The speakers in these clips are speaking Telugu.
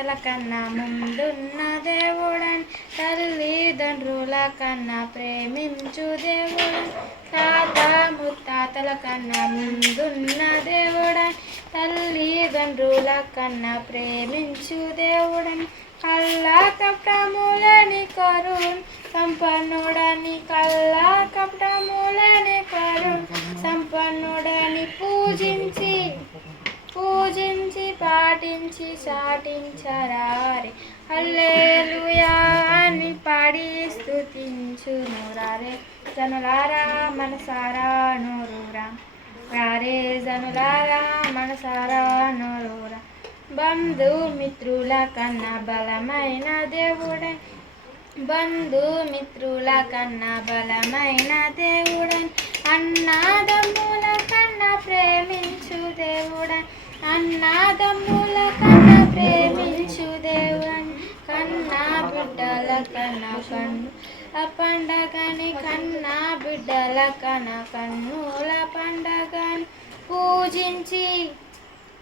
ముత్తాతల కన్నా ముందున్న దేవుడని, తల్లిదండ్రుల కన్నా ప్రేమించు దేవుడని, తాత ముత్తాతల కన్నా ముందున్న దేవుడని, తల్లిదండ్రుల కన్నా ప్రేమించు దేవుడని, కల్లా కపటములని కరుణ్ సంపన్నుడని, కల్లా కపటములని కరుణ్ సంపన్నుడని పూజించి పాటించి చాటించరారే, హల్లెలూయా అని పాడి స్తుతించును రారే. జనులారా మనసారా నోరూరా, రారే జనులారా మనసారా నోరూరా. బంధుమిత్రుల కన్నా బలమైన దేవుడే, బంధుమిత్రుల కన్నా బలమైన దేవుడని, అన్నదమ్ముల కన్నా ప్రేమించు దేవుడని, అన్నదమ్ముల కన్నా ప్రేమించు దేవుడని, కన్నా బిడ్డల కన్నా కన్నుల పండగని, కన్నా బిడ్డల కన్నా కన్నుల పండగని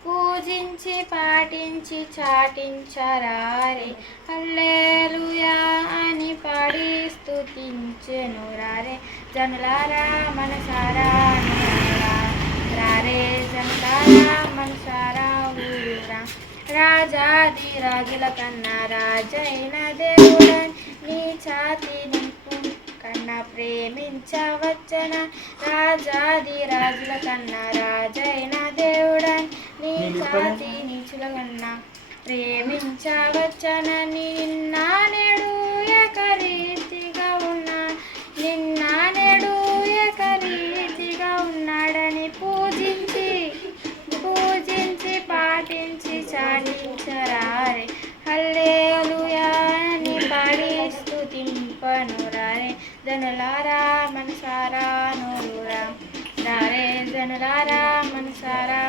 పూజించి పాటించి చాటించరారే, హల్లెలూయా అని పాడి స్తుతించెను రారే. జనులారా మనసారా నోరూరా, రారే జనులారా మనసారా ఊరూరా. రాజాది రాజుల కన్నా రాజైన దేవుడని, నీ ఛాతి నింపు కన్నా ప్రేమించవచ్చన, రాజాది రాజుల కన్నా రాజైన దేవుడని, నీ ఛాతి నీచుల కన్నా ప్రేమించవచ్చన. నిన్న నేడు ఏకరీతిగా ఉన్నా, నిన్న నేడు ఏకరీతిగా ఉన్నాడని పూజించి పాటించి చాటించరారే, హల్లెలూయా అని పాడి స్తుతింపను రారే. జనులారా మనసారా నోరూరా, రారే జనులారా మనసారా